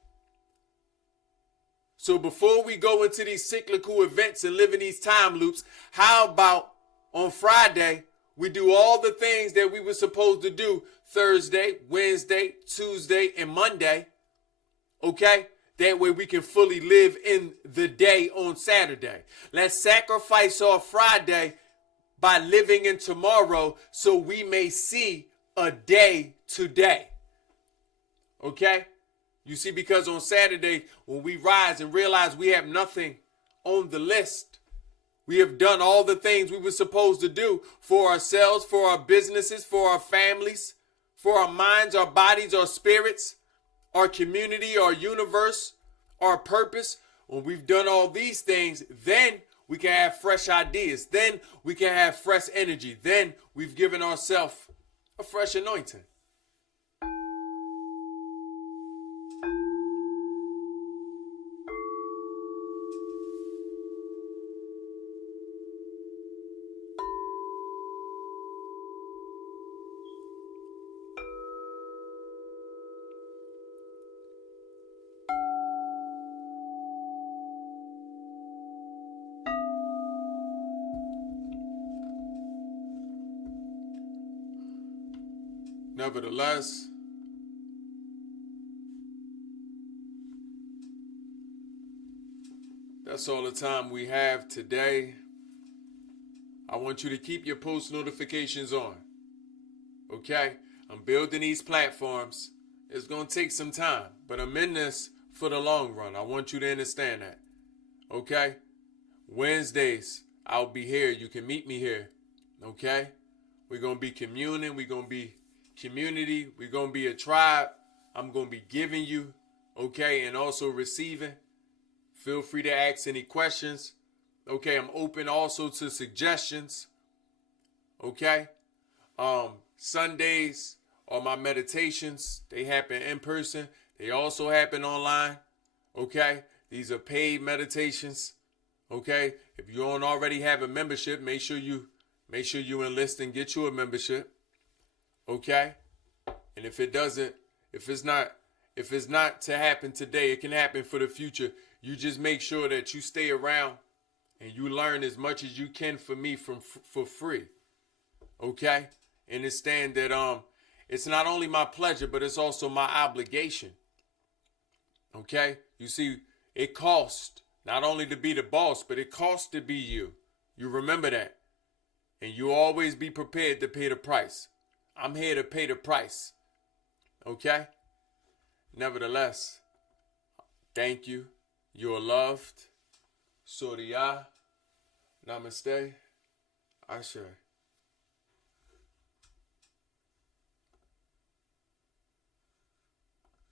So before we go into these cyclical events and live in these time loops, how about on Friday, we do all the things that we were supposed to do Thursday, Wednesday, Tuesday, and Monday, okay? That way we can fully live in the day on Saturday. Let's sacrifice our Friday by living in tomorrow so we may see a day today, okay? You see, because on Saturday, when we rise and realize we have nothing on the list, we have done all the things we were supposed to do for ourselves, for our businesses, for our families, for our minds, our bodies, our spirits, our community, our universe, our purpose. When we've done all these things, then we can have fresh ideas. Then we can have fresh energy. Then we've given ourselves a fresh anointing. Nevertheless, that's all the time we have today. I want you to keep your post notifications on. Okay? I'm building these platforms. It's going to take some time, but I'm in this for the long run. I want you to understand that. Okay? Wednesdays, I'll be here. You can meet me here. Okay? We're going to be communing. We're going to be community. We're going to be a tribe. I'm going to be giving you, okay, and also receiving. Feel free to ask any questions. Okay, I'm open also to suggestions. Okay. Sundays are my meditations. They happen in person. They also happen online. Okay. These are paid meditations. Okay. If you don't already have a membership, make sure you enlist and get you a membership. Okay. And if it's not to happen today, it can happen for the future. You just make sure that you stay around and you learn as much as you can for me for free. Okay? Understand that it's not only my pleasure, but it's also my obligation. Okay? You see, it costs not only to be the boss, but it costs to be you. You remember that. And you always be prepared to pay the price. I'm here to pay the price. Okay? Nevertheless, thank you. You're loved. Surya. Namaste. Ashe.